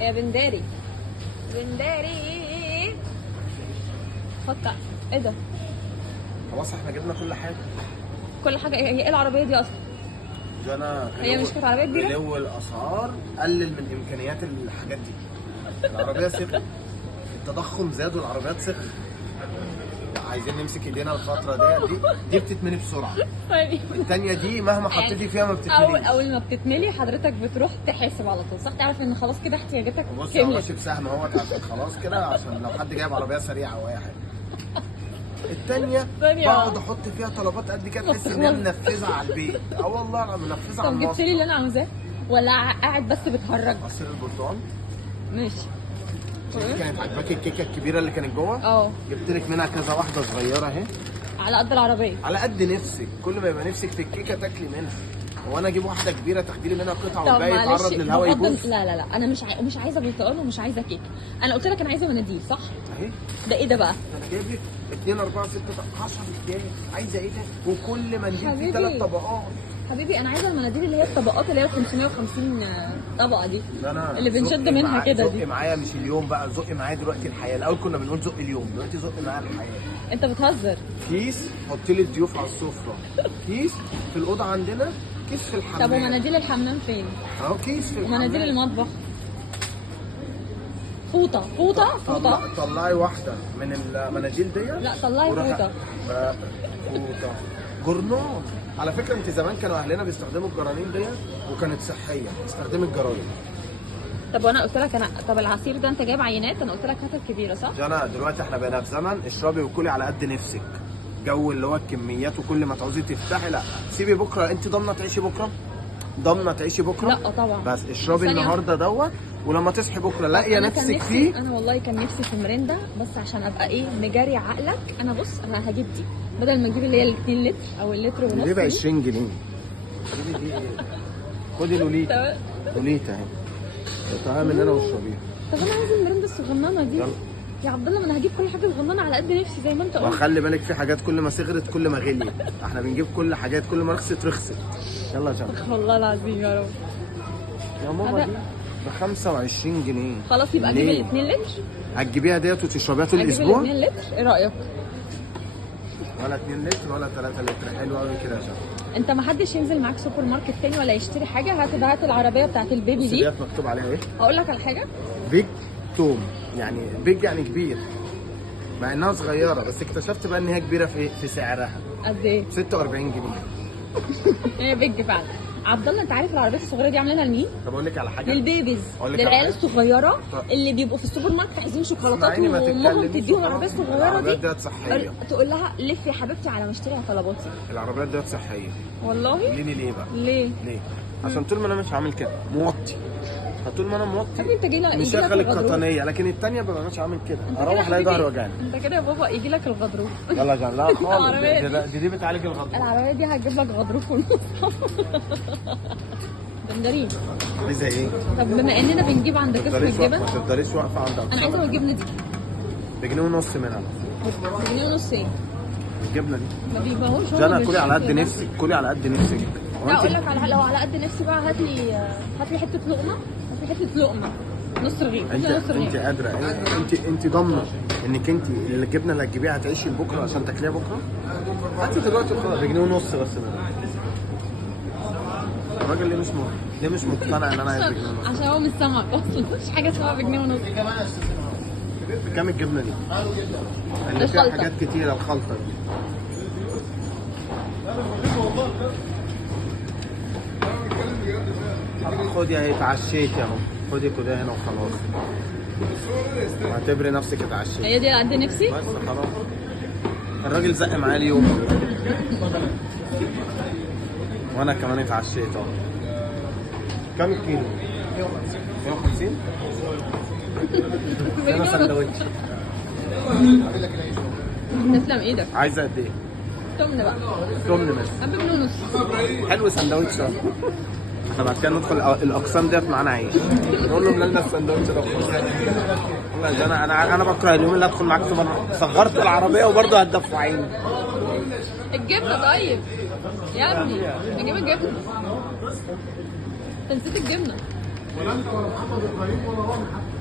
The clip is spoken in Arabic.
يا بنداري بنداري حط. ايه ده؟ خلاص احنا جبنا كل حاجه. كل حاجه هي ايه العربيه دي اصلا؟ ده انا هي مش كانت عربيه كبيره؟ غلو الاسعار قلل من امكانيات الحاجات دي. العربيه صفر، التضخم زاد والعربيات صفر. عايزين نمسك ايدينا الفتره دي بتتملي بسرعه. الثانيه دي مهما حطيتي فيها ما بتتمليش. اول ما بتتملي حضرتك بتروح تحاسب على طول، صح؟ تعرف ان خلاص كده احتياجاتك بص كملت. انا ماشي بسهم اهوت عشان خلاص كده، عشان لو حد جايب عربيه سريعه او اي حاجه. الثانيه بقعد احط فيها طلبات قد كده تحس ان هي منفذه على البيت. اه والله انا منفذه على طب المصنع. جبت لي اللي انا عاوزاه ولا قاعد بس بتهرج؟ عصير البرتقال. ماشي. دي كانت عجباكي الكيكه الكبيره اللي كانت جوه؟ اه جبت لك منها كذا واحده صغيره اهي على قد العربيه. على قد نفسك، كل ما يبقى نفسك في الكيكه تاكلي منها. هو انا اجيب واحده كبيره تاخدي لي منها قطعه طب والباقي معلش يتعرض للهواء بفضل، يبوظ؟ لا انا مش عايزه برتقال ومش عايزه كيك. انا قلت لك انا عايزه مناديل، صح؟ اهي ده ايه ده بقى؟ انا جايب لك 2 4 6 10 ازاي؟ عايزه ايه ده؟ وكل منديل فيه حبيبي. 3 طبقات. حبيبي انا عايزه المناديل اللي هي الطبقات اللي هي 550 طبقه دي، ده انا اللي بنشد زق منها كده زق دي. معايا مش اليوم بقى، زق معايا دلوقتي الحياه. الاول كنا بنقول زق اليوم، دلوقتي زق معايا الحياه. انت بتهزر. كيس حط لي الضيوف على السفره، كيس في الاوضه عندنا، كيس في الحمام. طب ومناديل الحمام فين؟ اهو كيس في الحمام. ومناديل المطبخ؟ فوطه فوطه فوطه. طلعي واحده من المناديل دي. لا طلعي فوطه. فوطه جرنان. على فكره انت زمان كانوا اهلنا بيستخدموا الجرانين دي وكانت صحيه، استخدمي الجرانين. طب وانا قلت لك طب العصير ده انت جايب عينات، انا قلت لك هات الكبيره، صح؟ جانا دلوقتي احنا بقينا في زمن اشربي وكلي على قد نفسك. جو اللي هو الكميات وكل ما تعوزي تفتحي، لا سيبي بكره. انت ضامنه تعيشي بكره؟ ضامنه تعيشي بكره؟ لا طبعا. بس اشربي النهارده دوت، ولما تصحي بكره لاقيه أنا كان نفسك نفسي، فيه. انا والله كان نفسي في مريندا، بس عشان ابقى ايه مجاري عقلك، انا بص انا هجيب دي بدل ما اجيب اللي هي ال 2 لتر او اللتر ونص. دي ب 20 جنيه. خدي لوليتا. لوليتا اهي، تعالى من هنا واشربيها. طب انا عايزه المريندا الصغننه دي. يلا. يا عبد الله ما انا هجيب كل حاجه صغننه على قد نفسي زي ما انت قلت. وخلي بالك في حاجات كل ما صغرت كل ما غليت. احنا بنجيب كل حاجات كل ما رخصت رخصت. يلا يا جماعه. والله العظيم يا رب. يا ماما دي ب 25 جنيه. خلاص يبقى اجيب ليه؟ ال 2 لتر. هتجيبيها ديت وتشربيها طول اجيب ال الاسبوع؟ 2 لتر، ايه رايك؟ ولا 2 لتر ولا 3 لتر. حلو قوي كده يا جماعه. انت ما حدش ينزل معاك سوبر ماركت تاني ولا يشتري حاجه؟ هات العربيه بتاعت البيبي دي. ديت مكتوب عليها ايه؟ هقول لك على حاجه. بيج توم، يعني بيج يعني كبير، مع انها صغيره بس اكتشفت بقى ان هي كبيره في سعرها. قد ايه؟ 46 جنيه. هي بيج فعلا. عبد الله انت عارف العربيات الصغيره دي عاملينها لمين؟ طب اقول لك على حاجه. للبيبيز، أقول لك على للعيال حاجة. الصغيره طب. اللي بيبقوا في السوبر ماركت عايزين شوكولاتات اسمعيني ما وامهم تتكلميش تديهم وخلاص. العربيه الصغيره العربيات دي. ديت صحيه. تقول لها لف يا حبيبتي على ما اشتري طلباتي. العربيات ديت صحيه. والله؟ ليه بقى؟ ليه؟ ليه؟ عشان طول ما انا مش عامل كده موطي، فطول ما انا موطي طب انت جاي مشغل القطنيه، لكن الثانيه ببقى مش عامل كده، اروح الاقي ظهري وجعني. انت كده يا بابا يجي لك الغضروف. يلا جان. لا خالص، العربية دي بتعالج الغضب. العربيه دي هتجيب لك غضروف ونص. بندرين. عايزه ايه؟ طب بما اننا بنجيب عند قسم الجبن، ما تفضليش واقفه عند انا عايزه الجبنه دي بجنيه ونص منها. بجنيه ونص. ايه؟ الجبنه دي ما بيبيعوش. جانا كلي على قد نفسك، كلي على قد نفسك. لا اقول لك لو على قد نفسي بقى هات لي حته لقمه، هات لي حته لقمه نص رغيف. انت نص رغيف. قادره، انت ضامنه انك انت الجبنه اللي هتجيبيها هتعيشي لبكره عشان تاكليها بكره؟ هاتي دلوقتي خلاص بجنيه ونص بس منها. الراجل ليه مش مقتنع ان انا عايز بجنيه ونص؟ عشان هو مش سمك اصلا، مفيش حاجه اسمها بجنيه ونص. بكام الجبنه دي؟ اللي فيها الخلطة. حاجات كتيره، الخلطه دي. خدي اهي، اتعشيتي اهو. خدي كده هنا وخلاص، واعتبري نفسك اتعشيتي. هي دي قد نفسي. بس خلاص. الراجل زق معايا اليوم وانا كمان اتعشيت اهو. كام الكيلو؟ 150. انا سندوتش. تسلم ايدك. عايزه قد ايه؟ تمن بقى. تمن بس. بجنيه ونص. حلو سندوتش اهو. احنا بعد كده ندخل الاقسام ديت معانا عيش، نقول له ملنا السندوتش ده وخلاص. والله انا بكره اليوم اللي ادخل معاك سوبر ماركت صغرت العربيه وبرضه هتدفع عيني. الجبنه طيب يا ابني، نجيب الجبنه. انت نسيت الجبنه. ولا انت ولا محمد ابراهيم ولا رامي حتى.